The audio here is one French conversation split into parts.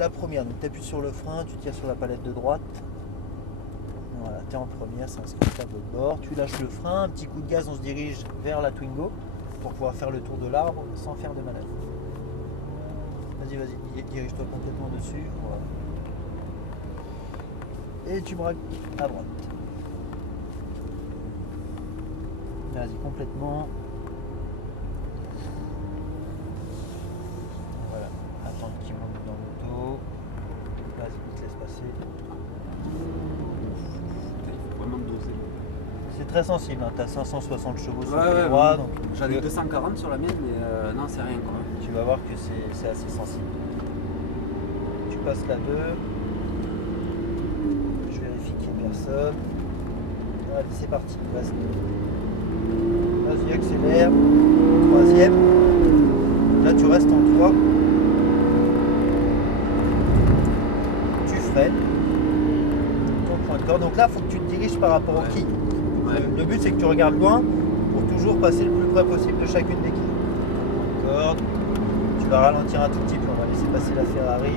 la première, donc tu appuies sur le frein, tu tires sur la palette de droite. Voilà, tu es en première, c'est un tableau de bord. Tu lâches le frein, un petit coup de gaz, on se dirige vers la Twingo pour pouvoir faire le tour de l'arbre sans faire de manœuvre. Vas-y, dirige-toi complètement dessus. Voilà. Et tu braques à droite. Vas-y, complètement. Voilà, attends qu'il monte dans l'auto. Vas-y, il te laisse passer. Il faut vraiment doser. C'est très sensible, hein. Tu as 560 chevaux sur Ouais, le droit. Donc j'en ai 240 sur la mienne, mais non, c'est rien quoi. tu vas voir que c'est assez sensible. Tu passes la 2. Je vérifie qu'il n'y ait personne. Allez, c'est parti. Vas-y, accélère. Troisième. Là, tu restes en 3. Tu freines. Ton point de corde. Donc là, il faut que tu te diriges par rapport au quilles. Ouais. Le but, c'est que tu regardes loin pour toujours passer le plus près possible de chacune des quilles. Ton point de corde. Tu vas ralentir un tout petit peu. On va laisser passer la Ferrari.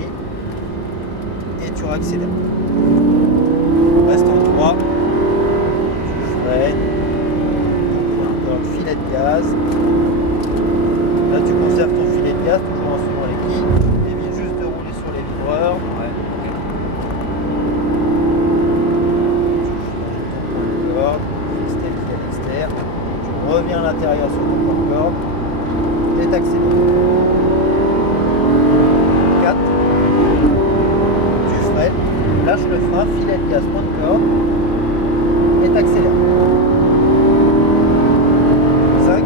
Et tu réaccélères. Reste en 3. Tu freines. Ton filet de gaz. Là, tu conserves ton filet de gaz toujours en suivant les quilles. Évite juste de rouler sur les vibreurs. Ouais. Tu changes ton point de corde. Fixe tes quilles à l'extérieur. Tu reviens à l'intérieur sur ton point de corde. Et t'accélères. 4. Tu freines. Lâche le frein. Filet de gaz, point de corde. Et t'accélères. 5.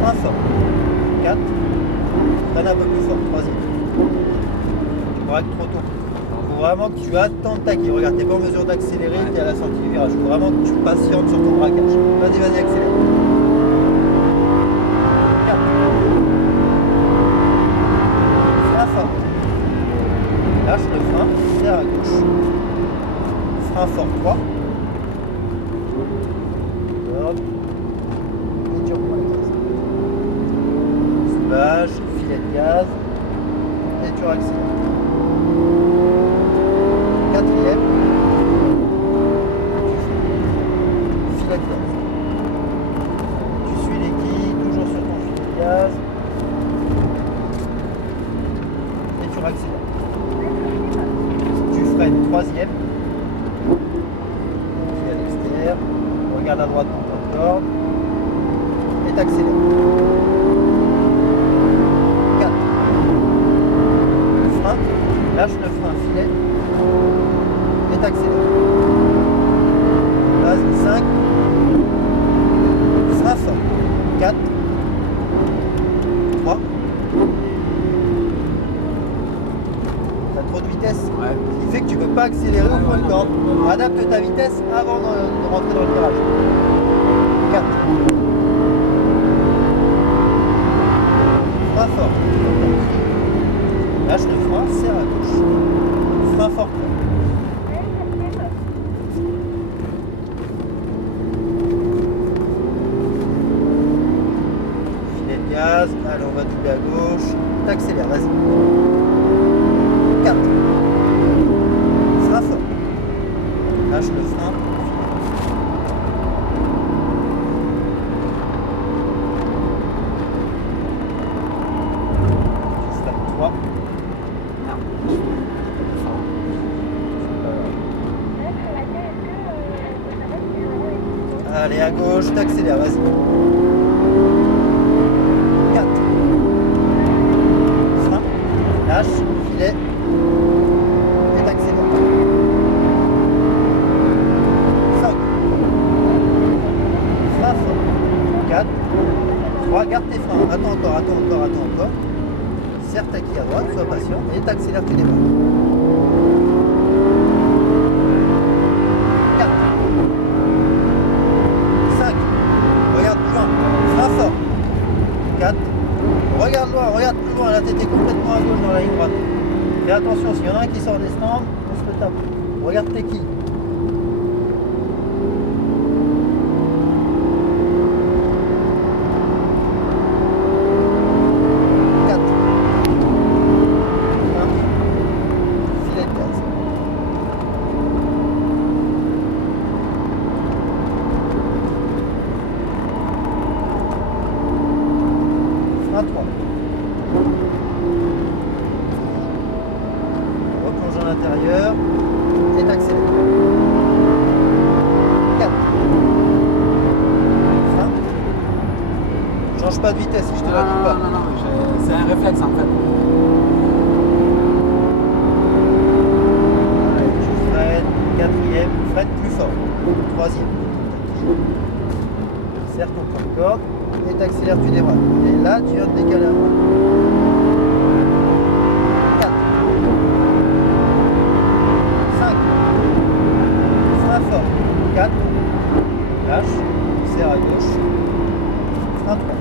Frein fort. 4. Freine un peu plus fort. 3e. Tu braques trop tôt. Il faut vraiment que tu attendes ta quille. Regarde, tu n'es pas en mesure d'accélérer, tu es à la sortie du virage. Il faut vraiment que tu patientes sur ton braquage. Vas-y, accélère. 4. Frein fort. Lâche le frein, serre à gauche. Frein fort 3. Corde. Et tu reprends le gaz. Soulage, filet de gaz. Et tu réaccélères. 4e. Filet de gaz. Tu suis les quilles, toujours sur ton filet de gaz. Et tu réaccélères. Tu freines 3e. Pied à l'extérieur. Regarde à droite ton point de corde. Et t'accélères. 4. Frein. Lâche le frein filet. Et t'accélères. Vas-y, 5. Frein fort. 4. 3. T'as trop de vitesse. Ouais. Ce qui fait que tu ne peux pas accélérer au point de corde. Adapte ta vitesse avant de rentrer dans le virage. 4. Frein fort. Lâche le frein, serre à gauche. Frein fort. Filet de gaz. Allez, on va doubler à gauche. T'accélères, vas-y. 4. Frein fort. Lâche le frein. Tu freines 3. Allez, à gauche, t'accélères, vas-y. 4. Frein. Lâche, filet. Et t'accélères. 5. Frein fort. 4. 3. Garde tes freins. Attends encore. Serre ta quille à droite, sois patient. Et t'accélères tes démarres. 4. 5. Regarde plus loin. Frein fort. 4. Regarde loin, regarde plus loin. Là, t'étais complètement à gauche dans la ligne droite. Fais attention, s'il y en a un qui sort des stands, on se le tape. Regarde tes quilles. 4. l'extérieur et t'accélères. 4. Frein. Change pas de vitesse si je te la dis pas. Non, c'est un réflexe en fait. Allez, tu freines. 4e, freine plus fort. 3e. Serre ton point de corde et t'accélères, tu débraques. Et là, tu viens de décaler un point. 4. 5. Frein fort. 4. Lâche. Serre à gauche. Frein 3.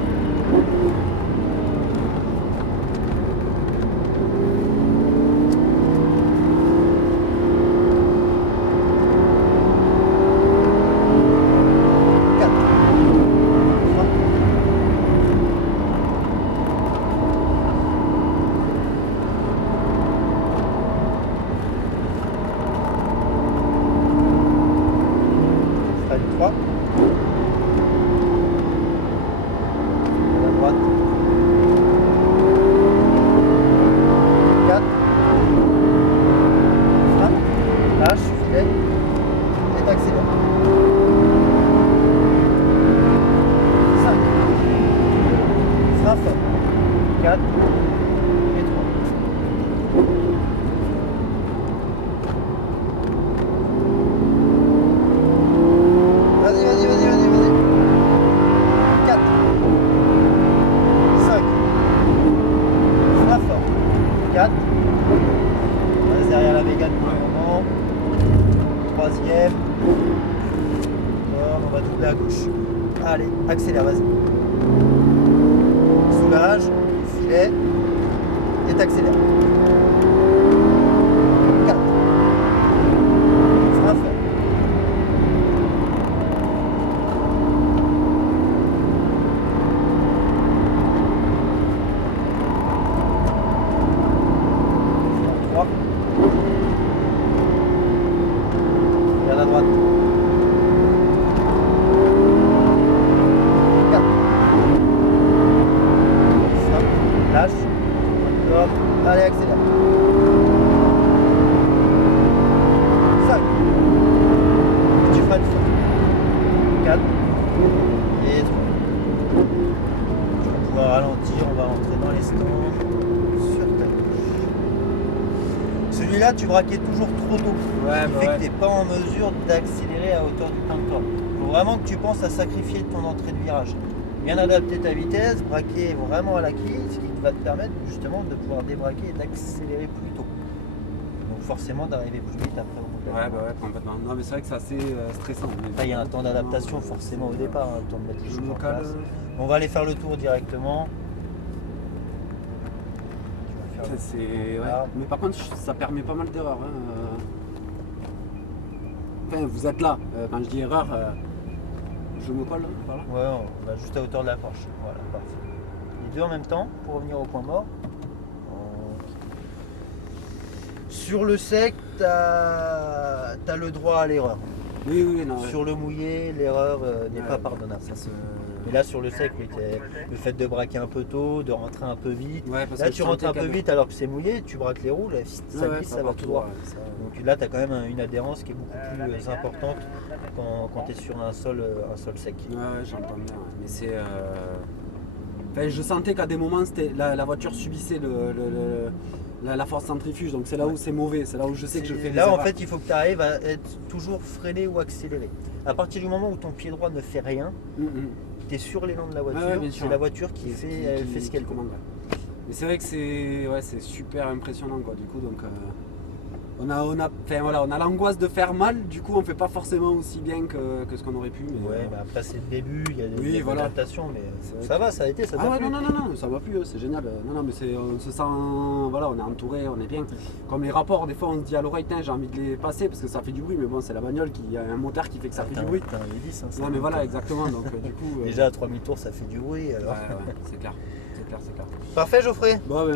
Freine 3. À la droite. 4. Frein. Lâche, filet. Et t'accélères. 5. Frein fort. 4. Et 3. Vas-y. 4. 5. Frein fort. 4. On reste derrière la Mégane pour le moment. 3e. On va doubler à gauche. Allez, accélère, vas-y. Soulage, filet. Et t'accélères. 4. Frein fort. 3. Regarde à droite. 4. Frein. Lâche. Corde. Allez, accélère. 5. Tu freines fort. 4. Et 3. Tu vas pouvoir ralentir. On va rentrer dans les stands. Sur ta gauche. Celui-là, tu braquais toujours trop tôt. Ouais, Ce qui bah fait ouais. que tu n'es pas en mesure d'accélérer à hauteur du point de corde. Il faut vraiment que tu penses à sacrifier ton entrée de virage. Bien adapter ta vitesse, braquer vraiment à l'acquis, ce qui va te permettre justement de pouvoir débraquer et d'accélérer plus tôt. Donc forcément d'arriver plus vite après au bout de la Ouais, ligne. bah ouais, complètement. Non, mais c'est vrai que c'est assez stressant. Mais Après, il y a un temps d'adaptation forcément au départ, hein, le temps de mettre les Je choses me en cale. place. On va aller faire le tour directement. Tu vas faire le C'est... tour. Ouais. Mais par contre, ça permet pas mal d'erreurs. Hein. Enfin, vous êtes là. Quand je dis erreur, je me colle. Voilà. Ouais, on va juste à hauteur de la Porsche. Voilà, parfait. Les deux en même temps pour revenir au point mort. Sur le sec, tu as le droit à l'erreur. Oui, non. Sur le mouillé, l'erreur n'est pas pardonnable. Ça se... Mais là, sur le sec, oui, le fait de braquer un peu tôt, de rentrer un peu vite. Ouais, parce Là, que tu je rentres un sentais peu qu'elle- vite alors que c'est mouillé, tu braques les roues, là, ça Ouais, glisse, ça va tout droit. ouais, ça- Donc là, tu as quand même une adhérence qui est beaucoup plus importante quand tu es sur un sol sec. Ouais, j'entends bien. Ouais. Mais c'est. Enfin, je sentais qu'à des moments, la voiture subissait la force centrifuge. Donc c'est là où c'est mauvais. C'est là où je sais que je fais des Là, en erreurs. fait, il faut que tu arrives à être toujours freiné ou accéléré. À partir du moment où ton pied droit ne fait rien, tu es sur l'élan de la voiture, Ouais, bien sûr. c'est la voiture qui fait ce qu'elle commande. commande. Mais c'est vrai que c'est super impressionnant quoi. Du coup, donc on a l'angoisse de faire mal. Du coup, on fait pas forcément aussi bien que ce qu'on aurait pu. Mais, Ouais, bah après c'est le début, il y a des voilà. adaptations, mais C'est vrai ça va, ça a été, ça Ah t'a ouais, plu. non, ça m'a plu, c'est génial. Non, mais on se sent, voilà, on est entouré, on est bien. Comme les rapports, des fois on se dit à l'oreille, j'ai envie de les passer parce que ça fait du bruit, mais bon, c'est la bagnole qui a un moteur qui fait que ça fait du bruit. T'as un V10, hein, ça Non, mais fait voilà, longtemps. exactement. Donc, du coup. Déjà à 3000 tours, ça fait du bruit alors. Ouais, c'est clair. Parfait, Geoffrey. Bon, ben,